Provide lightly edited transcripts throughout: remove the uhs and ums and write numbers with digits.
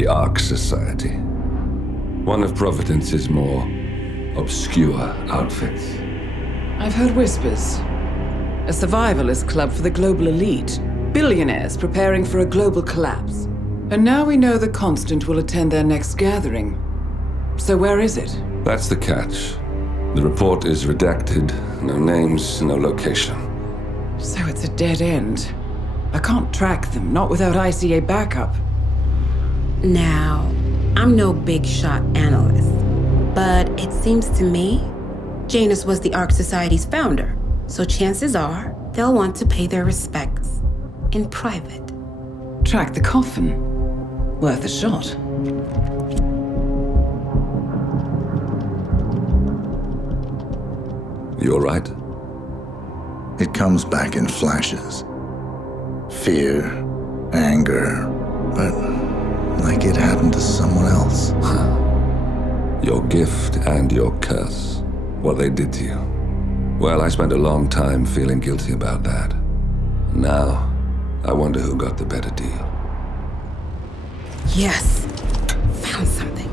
The Ark Society. One of Providence's more obscure outfits. I've heard whispers. A survivalist club for the global elite. Billionaires preparing for a global collapse. And now we know the Constant will attend their next gathering. So where is it? That's the catch. The report is redacted. No names, no location. So it's a dead end. I can't track them, not without ICA backup. Now, I'm no big shot analyst, but it seems to me Janus was the Ark Society's founder, so chances are they'll want to pay their respects in private. Track the coffin. Worth a shot. You all right? It comes back in flashes. Fear, anger, but like it happened to someone else. Your gift and your curse. What they did to you. Well, I spent a long time feeling guilty about that. Now, I wonder who got the better deal. Yes, found something.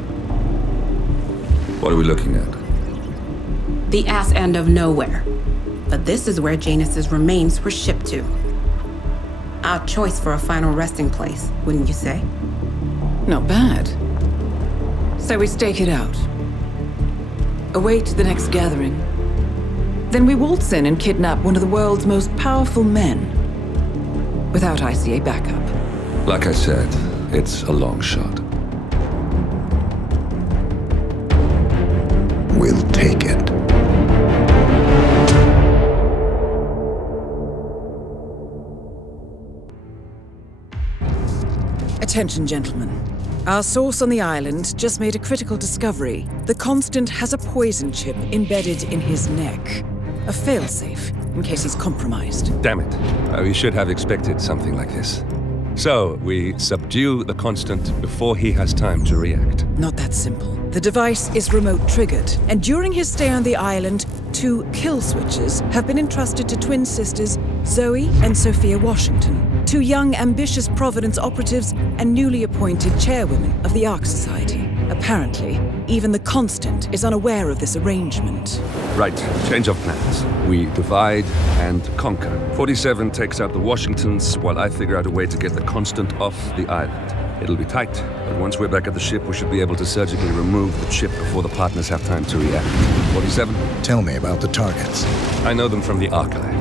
What are we looking at? The ass end of nowhere. But this is where Janus's remains were shipped to. Odd choice for a final resting place, wouldn't you say? Not bad. So we stake it out. Await the next gathering. Then we waltz in and kidnap one of the world's most powerful men. Without ICA backup. Like I said, it's a long shot. We'll take it. Attention, gentlemen. Our source on the island just made a critical discovery. The Constant has a poison chip embedded in his neck. A failsafe, in case he's compromised. Damn it. We should have expected something like this. So, we subdue the Constant before he has time to react. Not that simple. The device is remote triggered, and during his stay on the island, 2 kill switches have been entrusted to twin sisters Zoe and Sophia Washington, 2 young, ambitious Providence operatives and newly appointed chairwomen of the Ark Society. Apparently, even the Constant is unaware of this arrangement. Right, change of plans. We divide and conquer. 47 takes out the Washingtons, while I figure out a way to get the Constant off the island. It'll be tight, but once we're back at the ship, we should be able to surgically remove the chip before the partners have time to react. 47? Tell me about the targets. I know them from the archive.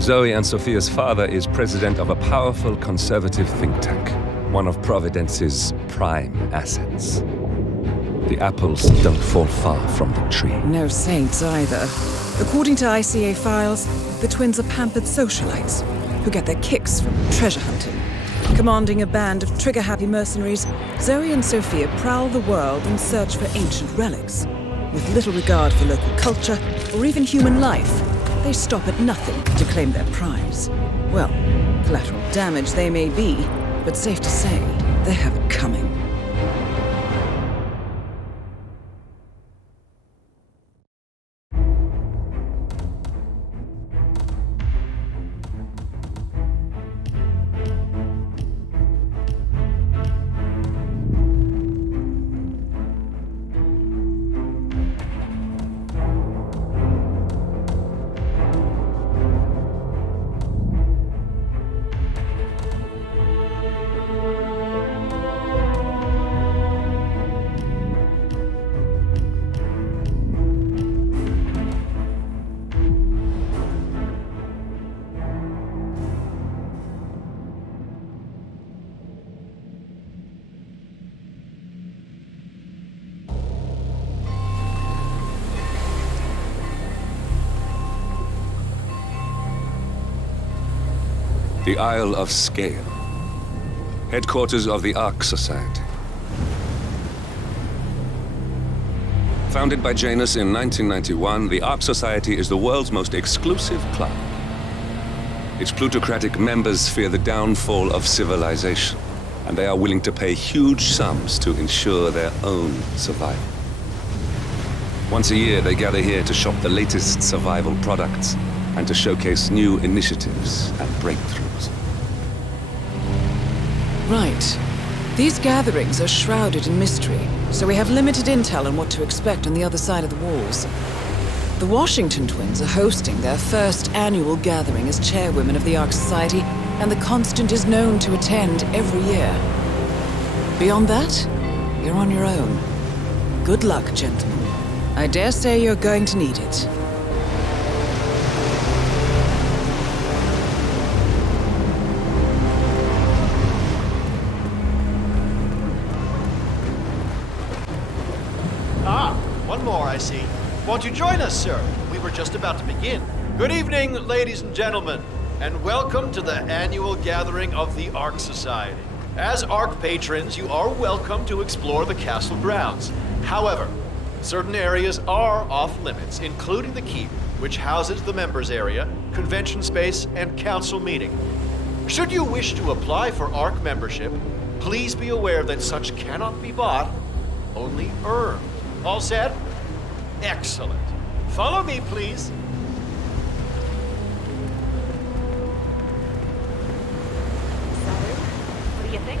Zoe and Sophia's father is president of a powerful conservative think tank, one of Providence's prime assets. The apples don't fall far from the tree. No saints either. According to ICA files, the twins are pampered socialites who get their kicks from treasure hunting. Commanding a band of trigger-happy mercenaries, Zoe and Sophia prowl the world in search for ancient relics. With little regard for local culture or even human life, they stop at nothing to claim their prize. Well, collateral damage they may be, but safe to say, they have it coming. The Isle of Sgail, headquarters of the Ark Society. Founded by Janus in 1991, the Ark Society is the world's most exclusive club. Its plutocratic members fear the downfall of civilization, and they are willing to pay huge sums to ensure their own survival. Once a year, they gather here to shop the latest survival products and to showcase new initiatives and breakthroughs. Right. These gatherings are shrouded in mystery, so we have limited intel on what to expect on the other side of the walls. The Washington twins are hosting their first annual gathering as chairwomen of the Ark Society, and the Constant is known to attend every year. Beyond that, you're on your own. Good luck, gentlemen. I dare say you're going to need it. One more, I see. Won't you join us, sir? We were just about to begin. Good evening, ladies and gentlemen, and welcome to the annual gathering of the Ark Society. As Ark patrons, you are welcome to explore the castle grounds. However, certain areas are off limits, including the keep, which houses the members area, convention space, and council meeting. Should you wish to apply for Ark membership, please be aware that such cannot be bought, only earned. All set? Excellent. Follow me, please. What do you think?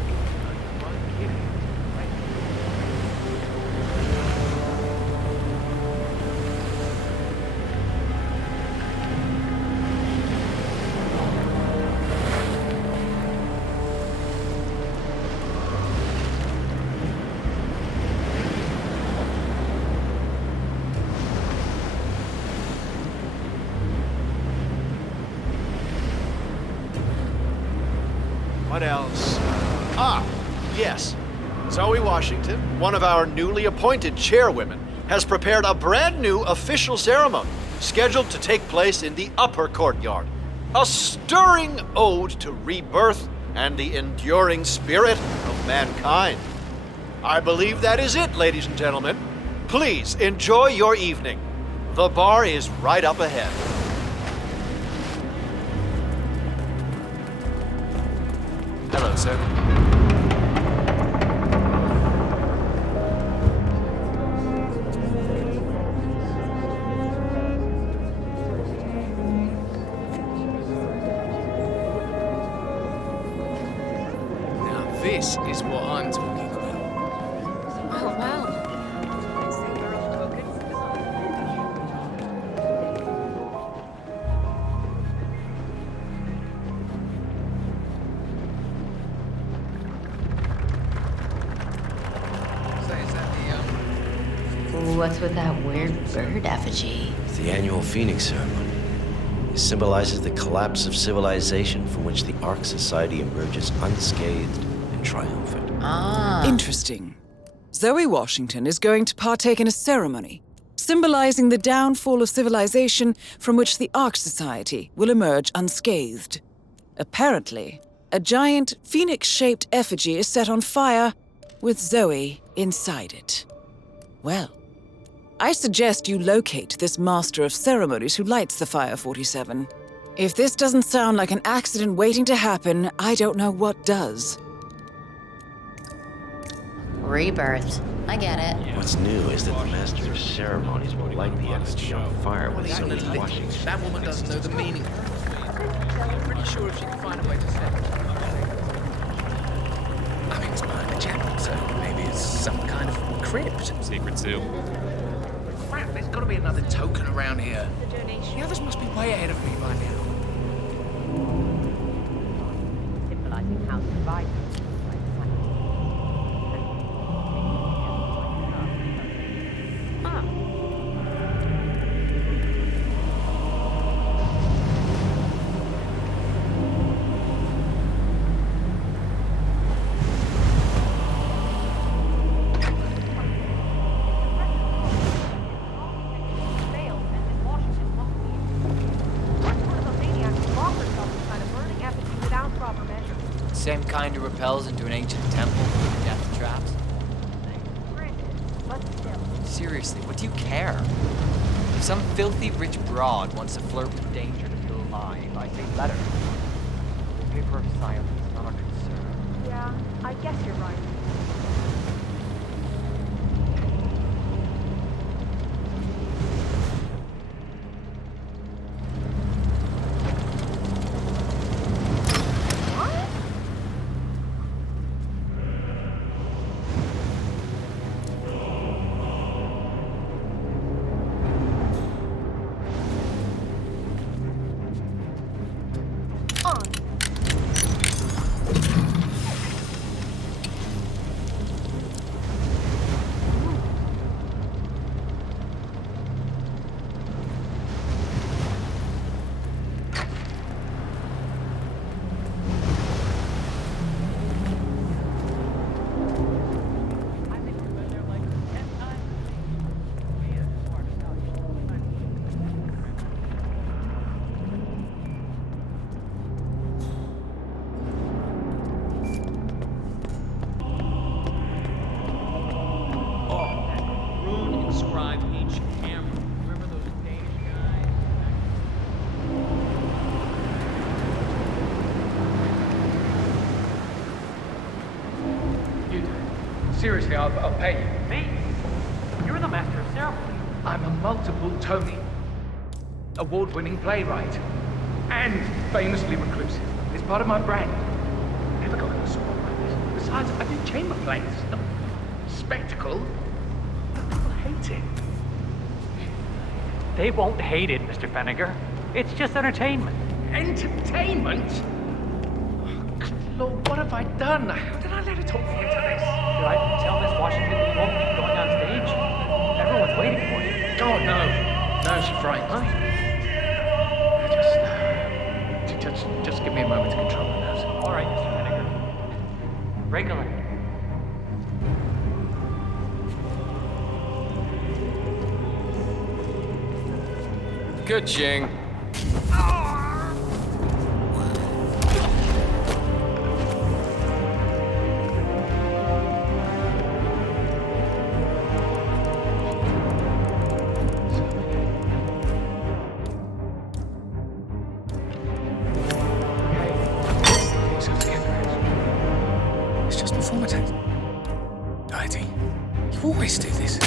What else? Yes. Zoe Washington, one of our newly appointed chairwomen, has prepared a brand new official ceremony scheduled to take place in the upper courtyard. A stirring ode to rebirth and the enduring spirit of mankind. I believe that is it, ladies and gentlemen. Please enjoy your evening. The bar is right up ahead. Hello, sir. Now this is what I'm talking about. Oh, wow. What's with that weird bird effigy? It's the annual Phoenix ceremony. It symbolizes the collapse of civilization from which the Ark Society emerges unscathed and triumphant. Interesting. Zoe Washington is going to partake in a ceremony symbolizing the downfall of civilization from which the Ark Society will emerge unscathed. Apparently, a giant phoenix-shaped effigy is set on fire with Zoe inside it. Well, I suggest you locate this master of ceremonies who lights the fire 47. If this doesn't sound like an accident waiting to happen, I don't know what does. Rebirth. I get it. What's new is that the master of ceremonies will light the effigy on fire with Zoe Washington. That woman doesn't know the meaning. I'm pretty sure if she can find a way to say it. I mean, it's behind the chapel, so maybe it's some kind of crypt. Secret seal. Crap, there's got to be another token around here. The others must be way ahead of me by now. Symbolizing how survival. Same kind who repels into an ancient temple with death traps. Seriously, what do you care? If some filthy rich broad wants to flirt with danger to feel alive, I say let her. The paper of silence, not our concern. Yeah, I guess you're right. Seriously, I'll pay you. Me? You're the master of ceremony. I'm a multiple Tony award-winning playwright. And famously reclusive. It's part of my brand. Never got in a spot like this. Besides, I do chamber plays. Spectacle. People hate it. They won't hate it, Mr. Fenniger. It's just entertainment. Entertainment? Oh, Lord, what have I done? How did I let her talk me into this? Did I tell Miss Washington that you won't be going on stage? Everyone's waiting for you. God, no. No, she frightened me. Just give me a moment to control the nerves. All right, Mr. Fenniger. Regular. Good, Jing. It's just performance. Nighty, you always do this.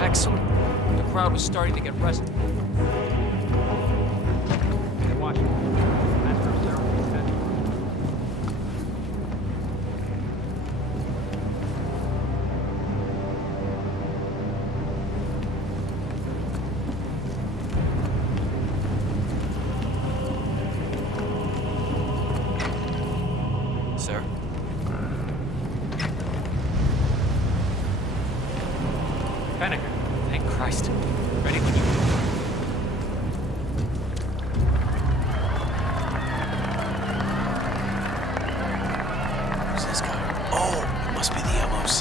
Excellent. The crowd was starting to get restive. Hey, Washington. Master of ceremony said. Sir? Fenniger. Thank Christ. Ready when you Who's this guy? Oh, it must be the MOC.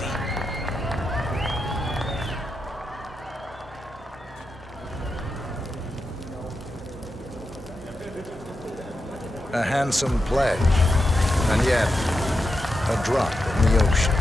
A handsome pledge, and yet a drop in the ocean.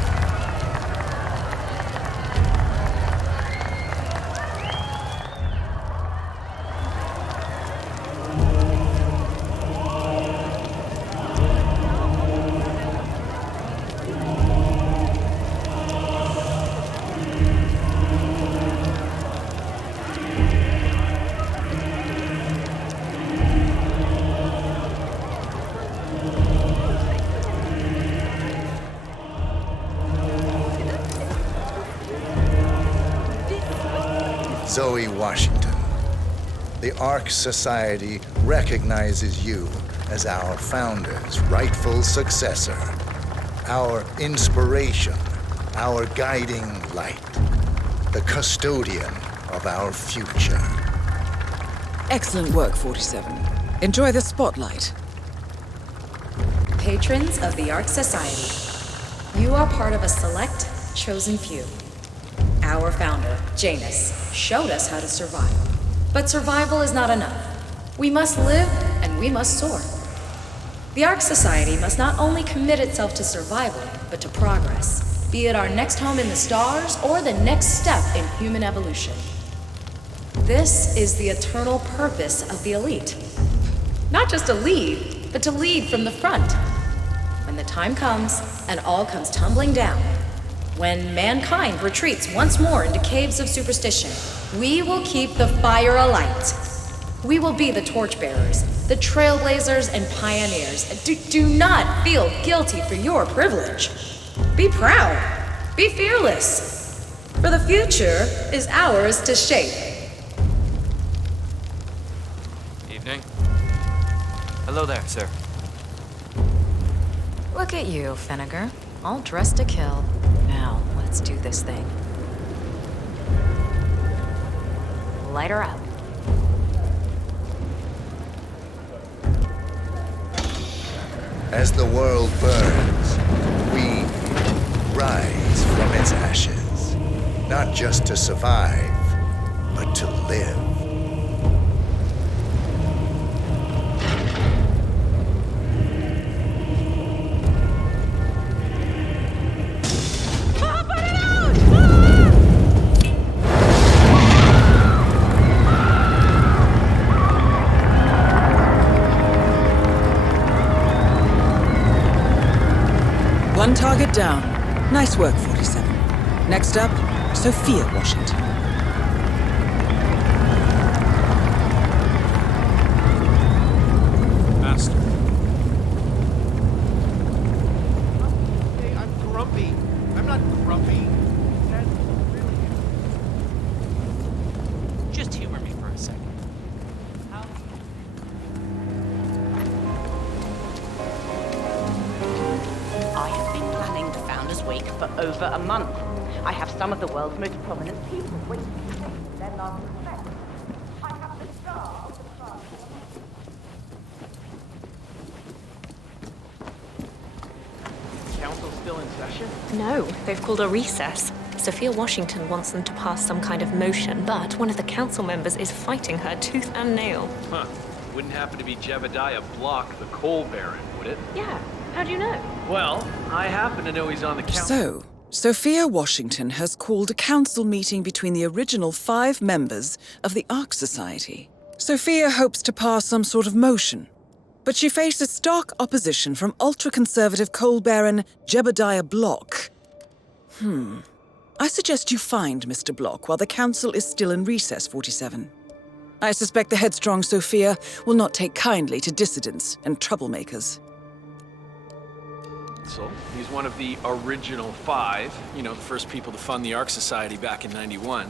Zoe Washington, the Ark Society recognizes you as our founder's rightful successor, our inspiration, our guiding light, the custodian of our future. Excellent work, 47. Enjoy the spotlight. Patrons of the Ark Society, you are part of a select, chosen few. Our founder, Janus, showed us how to survive. But survival is not enough. We must live and we must soar. The Ark Society must not only commit itself to survival, but to progress, be it our next home in the stars or the next step in human evolution. This is the eternal purpose of the elite. Not just to lead, but to lead from the front. When the time comes and all comes tumbling down, When mankind retreats once more into caves of superstition, we will keep the fire alight. We will be the torchbearers, the trailblazers and pioneers. Do not feel guilty for your privilege. Be proud. Be fearless. For the future is ours to shape. Evening. Hello there, sir. Look at you, Finnegar. All dressed to kill. Now, let's do this thing. Light her up. As the world burns, we rise from its ashes. Not just to survive, but to live. One target down. Nice work, 47. Next up, Sophia Washington. Master. Hey, I'm grumpy. I'm not grumpy. That's really... Just humor me for a second. I have been planning the Founders Week for over a month. I have some of the world's most prominent people waiting to pay their last respect. I have the star of the club. Council's still in session? No, they've called a recess. Sophia Washington wants them to pass some kind of motion, but one of the council members is fighting her tooth and nail. Huh. Wouldn't happen to be Jebediah Block, the coal baron, would it? Yeah, how do you know? Well, I happen to know he's on the council. So, Sophia Washington has called a council meeting between the original 5 members of the Ark Society. Sophia hopes to pass some sort of motion, but she faces stark opposition from ultra-conservative coal baron Jebediah Block. I suggest you find Mr. Block while the council is still in recess, 47. I suspect the headstrong Sophia will not take kindly to dissidents and troublemakers. So, he's one of the original 5, you know, the first people to fund the Ark Society back in '91.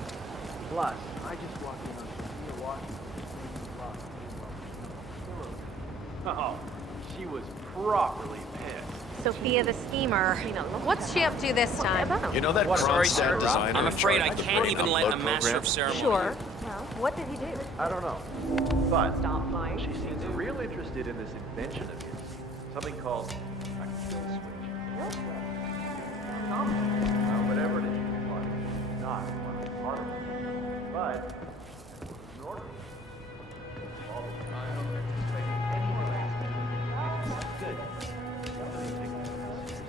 Plus, I just walked in on Sophia Washington. Oh, she was properly pissed. Sophia the schemer. What's she up to this time? You know that Kronstadt designer? I'm afraid I can't even let a master of ceremony. Sure. Well, what did he do? I don't know. But Stop lying. she seems real interested in this invention of his. Something called a kill switch. Whatever it is you want, not one of the part of it. But in order all the time, I don't anticipate any harassment. Good. Really take this seriously.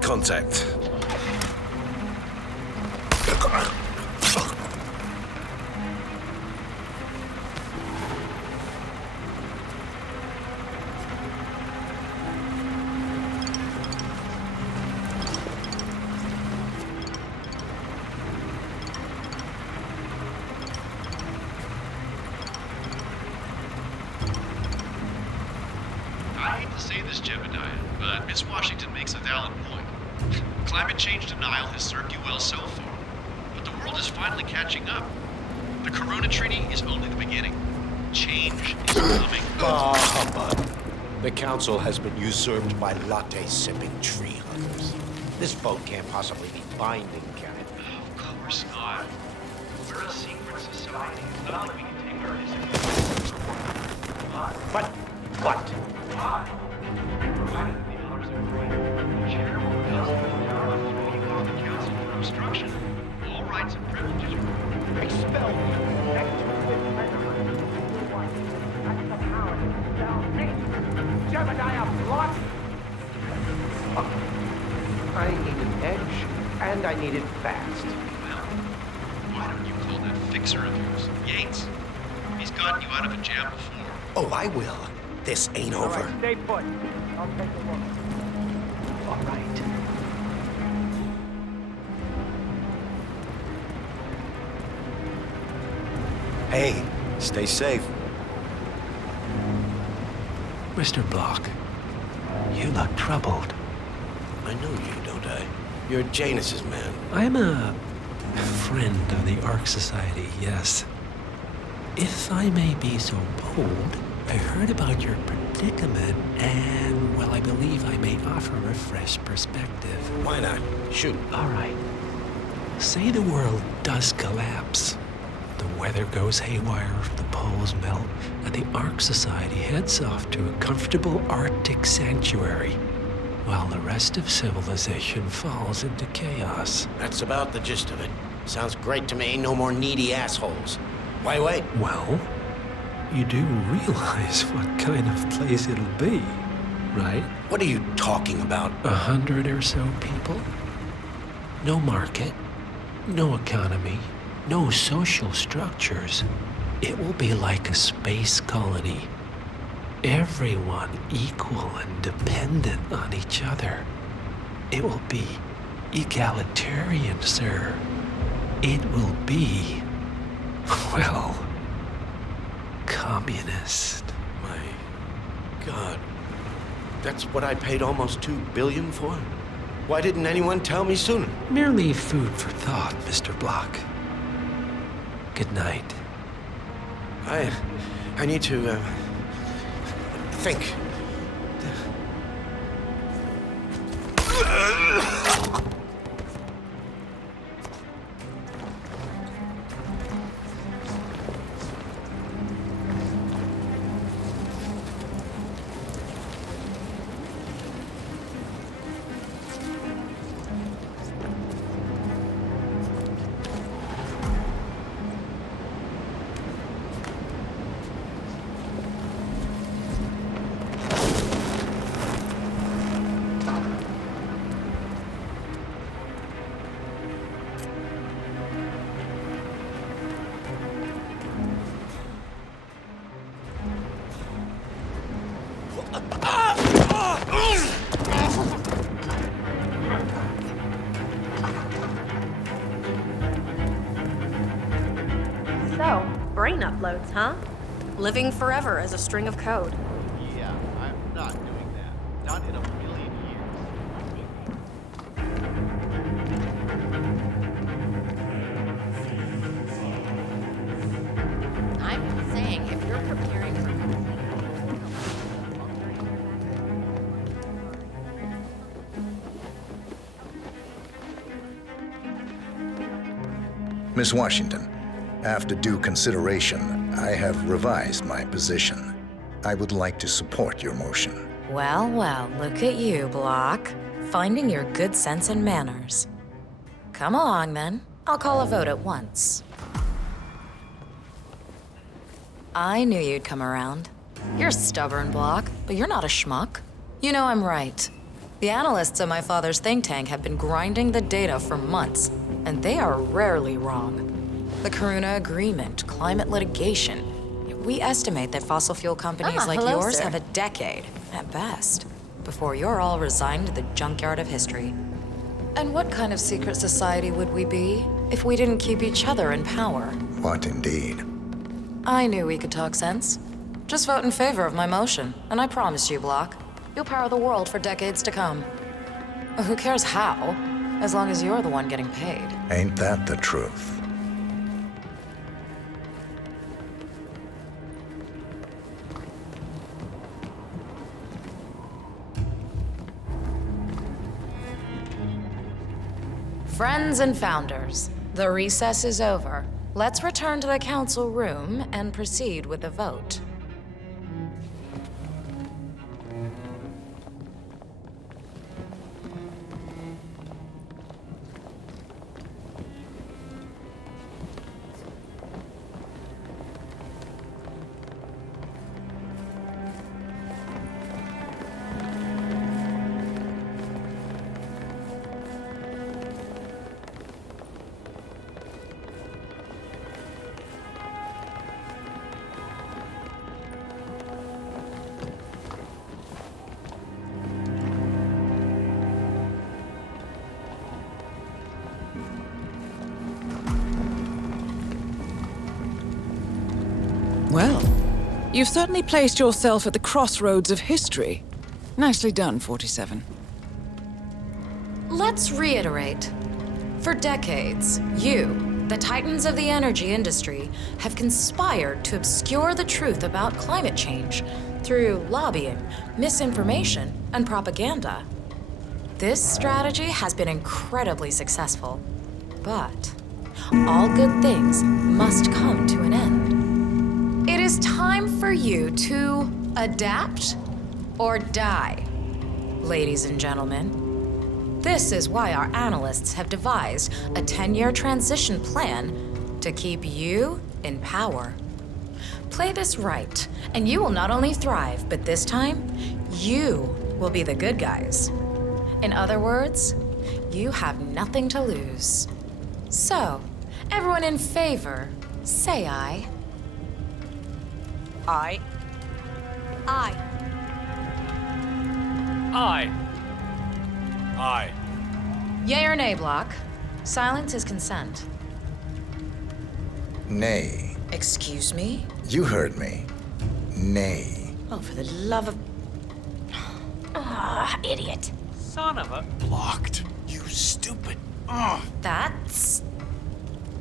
Contact. I hate to say this, Jebediah, but Miss Washington makes a valid point. Climate change denial has served you well so far, but the world is finally catching up. The Corona Treaty is only the beginning. Change is coming. Hubbub. The council has been usurped by latte-sipping tree huggers. This vote can't possibly be binding, can it? Of course not. We're a secret society. It's not like we can take our disagreements. But And I need it fast. Well, why don't you call that fixer of yours Yates? He's gotten you out of a jam before. Oh, I will. This ain't All over. right, stay put. I'll take a look. All right. Hey, stay safe. Mr. Block, you look troubled. I know you, don't I? You're Janus's man. I'm a friend of the Ark Society, yes. If I may be so bold, I heard about your predicament, and, well, I believe I may offer a fresh perspective. Why not? Shoot. All right. Say the world does collapse. The weather goes haywire, the poles melt, and the Ark Society heads off to a comfortable Arctic sanctuary, while the rest of civilization falls into chaos. That's about the gist of it. Sounds great to me. No more needy assholes. Why wait? Well, you do realize what kind of place it'll be, right? What are you talking about? 100 or so people? No market, no economy, no social structures. It will be like a space colony. Everyone equal and dependent on each other. It will be egalitarian, sir. It will be, well, communist. My God. That's what I paid almost $2 billion for? Why didn't anyone tell me sooner? Merely food for thought, Mr. Block. Good night. I need to, think. So, brain uploads, huh? Living forever as a string of code. Yeah, I'm not doing that. Not in a million years. I'm saying if you're preparing for Miss Washington, after due consideration, I have revised my position. I would like to support your motion. Well, well, look at you, Block. Finding your good sense and manners. Come along, then. I'll call a vote at once. I knew you'd come around. You're stubborn, Block, but you're not a schmuck. You know I'm right. The analysts at my father's think tank have been grinding the data for months, and they are rarely wrong. The Karuna Agreement, climate litigation. We estimate that fossil fuel companies like hello, yours sir. have a decade, at best, before you're all resigned to the junkyard of history. And what kind of secret society would we be if we didn't keep each other in power? What indeed? I knew we could talk sense. Just vote in favor of my motion, and I promise you, Block, you'll power the world for decades to come. Who cares how, as long as you're the one getting paid. Ain't that the truth? Friends and founders, the recess is over. Let's return to the council room and proceed with the vote. Well, you've certainly placed yourself at the crossroads of history. Nicely done, 47. Let's reiterate. For decades, you, the titans of the energy industry, have conspired to obscure the truth about climate change through lobbying, misinformation, and propaganda. This strategy has been incredibly successful, but all good things must come to an end. It is time for you to adapt or die, ladies and gentlemen. This is why our analysts have devised a 10-year transition plan to keep you in power. Play this right, and you will not only thrive, but this time, you will be the good guys. In other words, you have nothing to lose. So, everyone in favor, say aye. Aye. Aye. Aye. Aye. Yea or nay, Block? Silence is consent. Nay. Excuse me? You heard me. Nay. Oh, for the love of... Ah, idiot. Son of a... Blocked. You stupid. Ugh. That's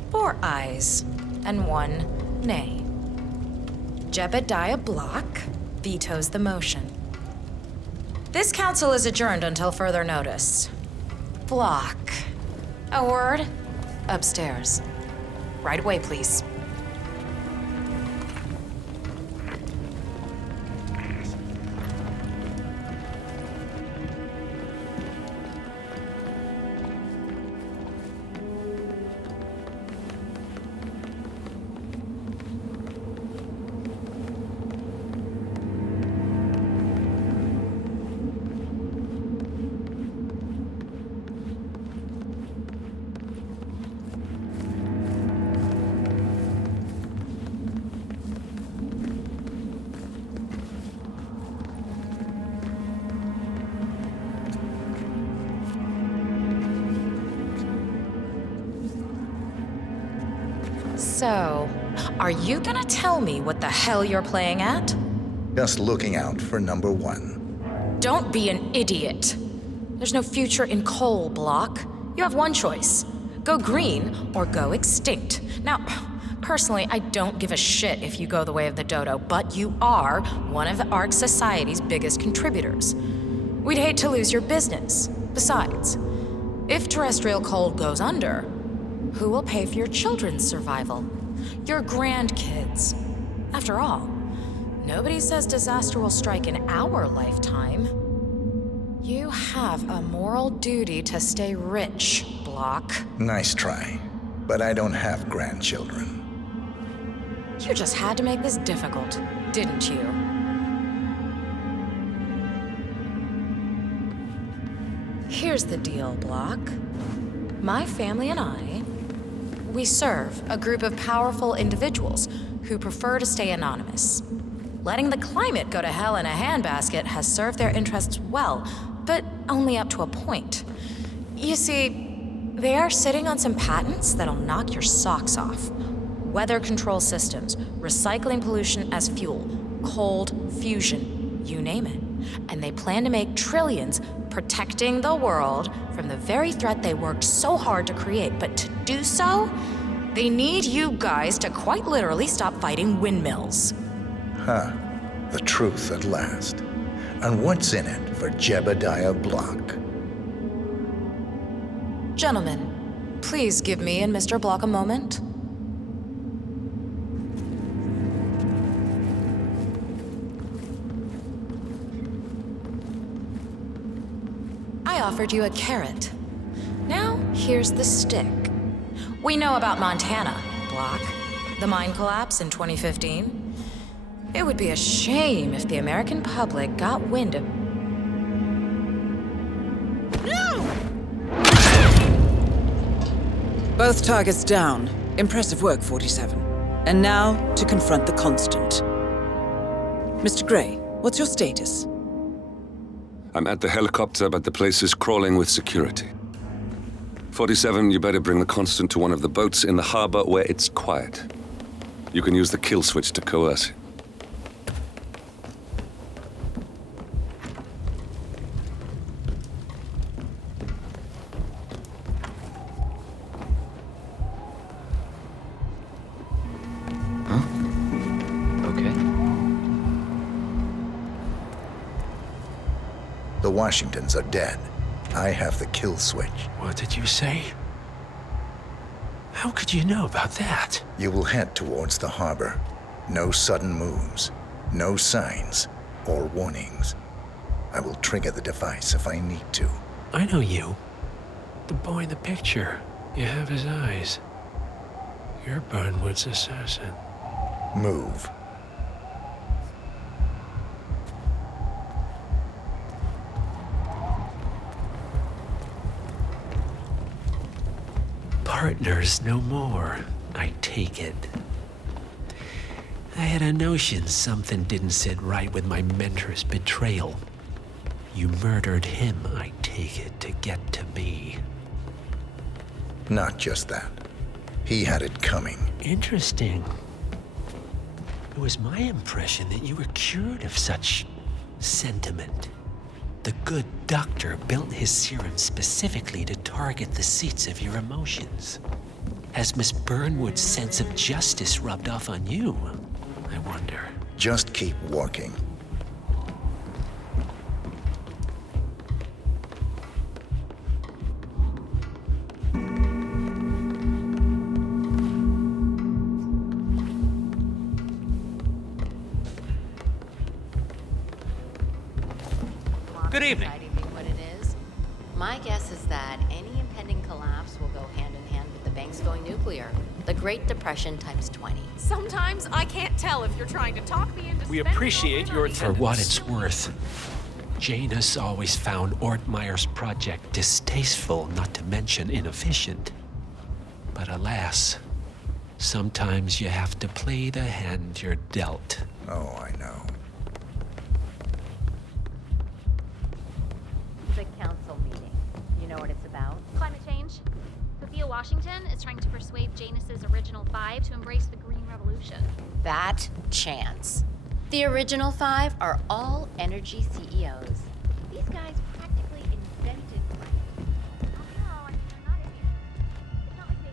4 ayes and 1 nay. Jebediah Block vetoes the motion. This council is adjourned until further notice. Block. A word? Upstairs. Right away, please. So, are you gonna tell me what the hell you're playing at? Just looking out for number 1. Don't be an idiot. There's no future in coal, Block. You have one choice. Go green or go extinct. Now, personally, I don't give a shit if you go the way of the dodo, but you are one of the ARC Society's biggest contributors. We'd hate to lose your business. Besides, if terrestrial coal goes under, who will pay for your children's survival? Your grandkids. After all, nobody says disaster will strike in our lifetime. You have a moral duty to stay rich, Block. Nice try. But I don't have grandchildren. You just had to make this difficult, didn't you? Here's the deal, Block. My family and I, we serve a group of powerful individuals who prefer to stay anonymous. Letting the climate go to hell in a handbasket has served their interests well, but only up to a point. You see, they are sitting on some patents that'll knock your socks off. Weather control systems, recycling pollution as fuel, cold fusion, you name it. And they plan to make trillions protecting the world from the very threat they worked so hard to create. But to do so, they need you guys to quite literally stop fighting windmills. Huh. The truth at last. And what's in it for Jebediah Block? Gentlemen, please give me and Mr. Block a moment. I offered you a carrot. Now, here's the stick. We know about Montana, Block. The mine collapse in 2015. It would be a shame if the American public got wind of... Both targets down. Impressive work, 47. And now, to confront the Constant. Mr. Gray, what's your status? I'm at the helicopter, but the place is crawling with security. 47, you better bring the Constant to one of the boats in the harbor where it's quiet. You can use the kill switch to coerce it. The Washingtons are dead. I have the kill switch. What did you say? How could you know about that? You will head towards the harbor. No sudden moves, no signs or warnings. I will trigger the device if I need to. I know you. The boy in the picture. You have his eyes. You're Burnwood's assassin. Move. Partners no more, I take it. I had a notion something didn't sit right with my mentor's betrayal. You murdered him, I take it, to get to me. Not just that. He had it coming. Interesting. It was my impression that you were cured of such sentiment. The good doctor built his serum specifically to target the seats of your emotions. Has Miss Burnwood's sense of justice rubbed off on you? I wonder. Just keep walking. Good evening. What it is. My guess is that any impending collapse will go hand in hand with the banks going nuclear. The Great Depression times 20. Sometimes I can't tell if you're trying to talk me into. We appreciate your attendance. For what it's worth, Janus always found Ortmeyer's project distasteful, not to mention inefficient. But alas, sometimes you have to play the hand you're dealt. Oh, I know. The council meeting. You know what it's about? Climate change. Sophia Washington is trying to persuade Janus's original 5 to embrace the Green Revolution. That chance. The original 5 are all energy CEOs. These guys practically invented climate. Oh no, I mean, they're not idiots. It's not like they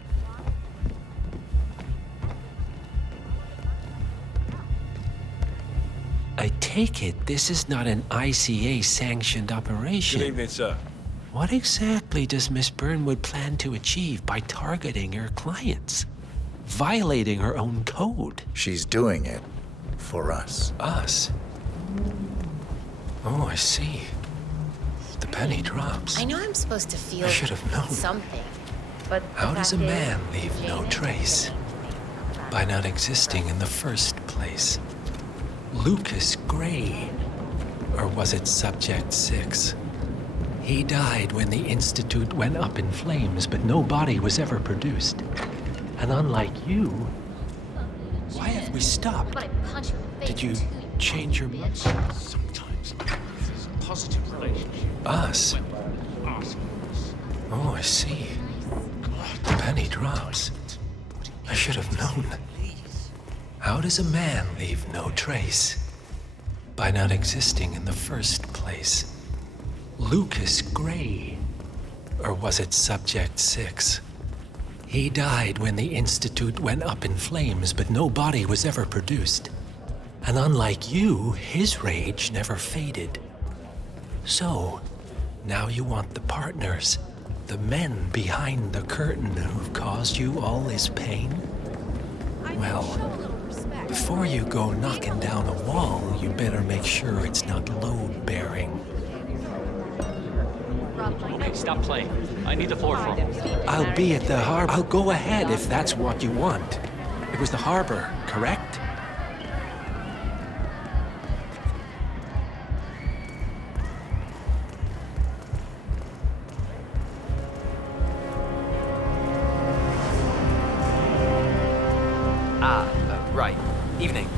I take it this is not an ICA-sanctioned operation. Good evening, sir. What exactly does Miss Burnwood plan to achieve by targeting her clients? Violating her own code? She's doing it for us. Us? Oh, I see. The penny drops. I know I'm supposed to feel I should have known. something, but How does a man leave no trace? By not existing in the first place. Lucas Gray. Or was it Subject 6? He died when the Institute went up in flames, but no body was ever produced. And unlike you, why have we stopped? But I punch you in the face. Did you change your mind? Sometimes this is a positive relationship. Us? Oh, I see. The penny drops. I should have known. How does a man leave no trace? By not existing in the first place. Lucas Gray. Or was it Subject 6? He died when the Institute went up in flames, but no body was ever produced. And unlike you, his rage never faded. So, now you want the partners, the men behind the curtain who've caused you all this pain? Well, before you go knocking down a wall, you better make sure it's not load-bearing. Okay, stop playing. I need the floor for him. I'll be at the harbor. I'll go ahead if that's what you want. It was the harbor, correct? Right. Evening.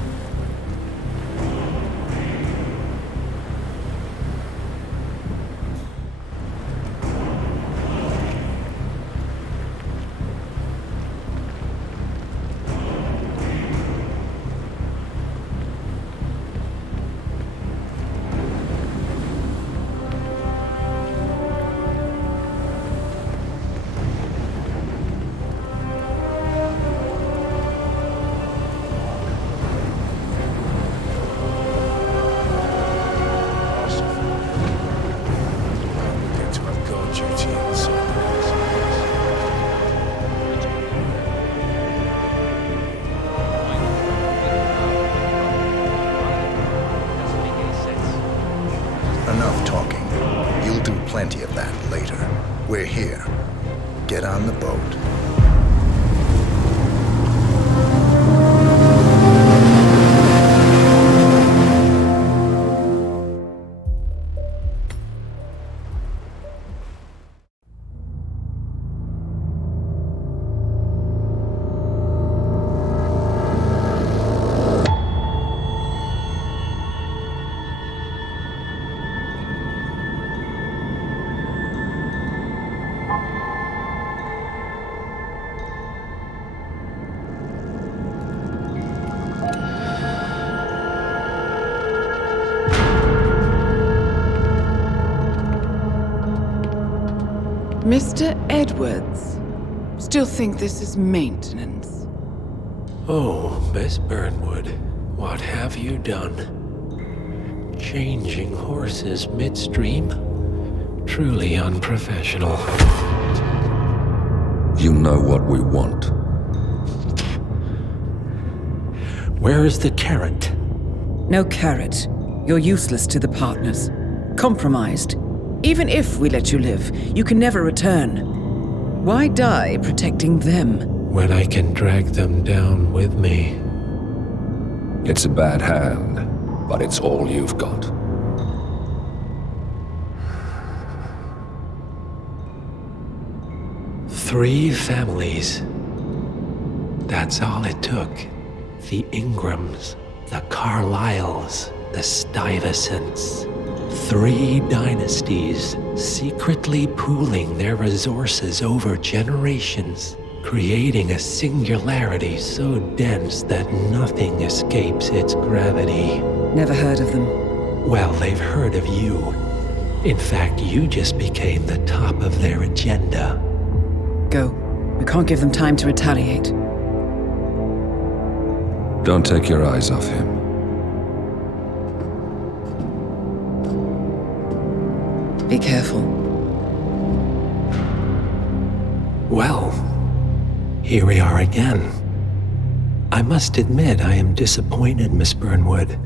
that later. We're here. Get on the boat. Mr. Edwards, still think this is maintenance? Oh, Miss Burnwood, what have you done? Changing horses midstream? Truly unprofessional. You know what we want. Where is the carrot? No carrot. You're useless to the partners. Compromised. Even if we let you live, you can never return. Why die protecting them? When I can drag them down with me. It's a bad hand, but it's all you've got. Three families. That's all it took. The Ingrams, the Carlyles, the Stuyvesants. 3 dynasties secretly pooling their resources over generations, creating a singularity so dense that nothing escapes its gravity. Never heard of them. Well, they've heard of you. In fact, you just became the top of their agenda. Go. We can't give them time to retaliate. Don't take your eyes off him. Be careful. Well, here we are again. I must admit I am disappointed, Miss Burnwood.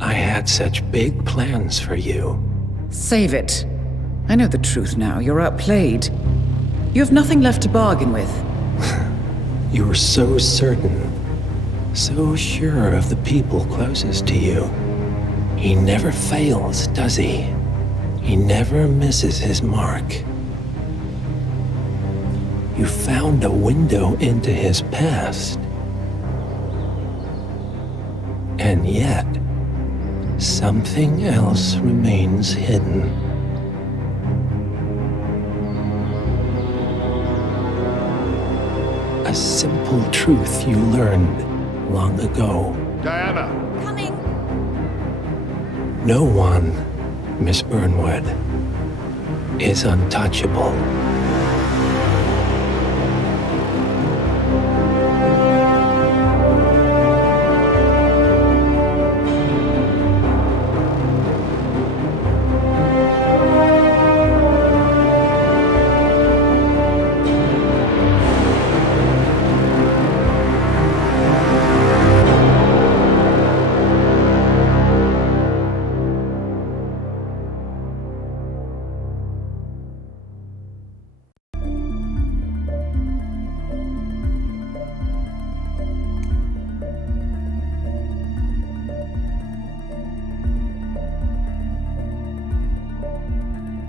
I had such big plans for you. Save it. I know the truth now. You're outplayed. You have nothing left to bargain with. You were so certain, so sure of the people closest to you. He never fails, does he? He never misses his mark. You found a window into his past. And yet, something else remains hidden. A simple truth you learned long ago. Diana! Coming! No one, Miss Burnwood, is untouchable.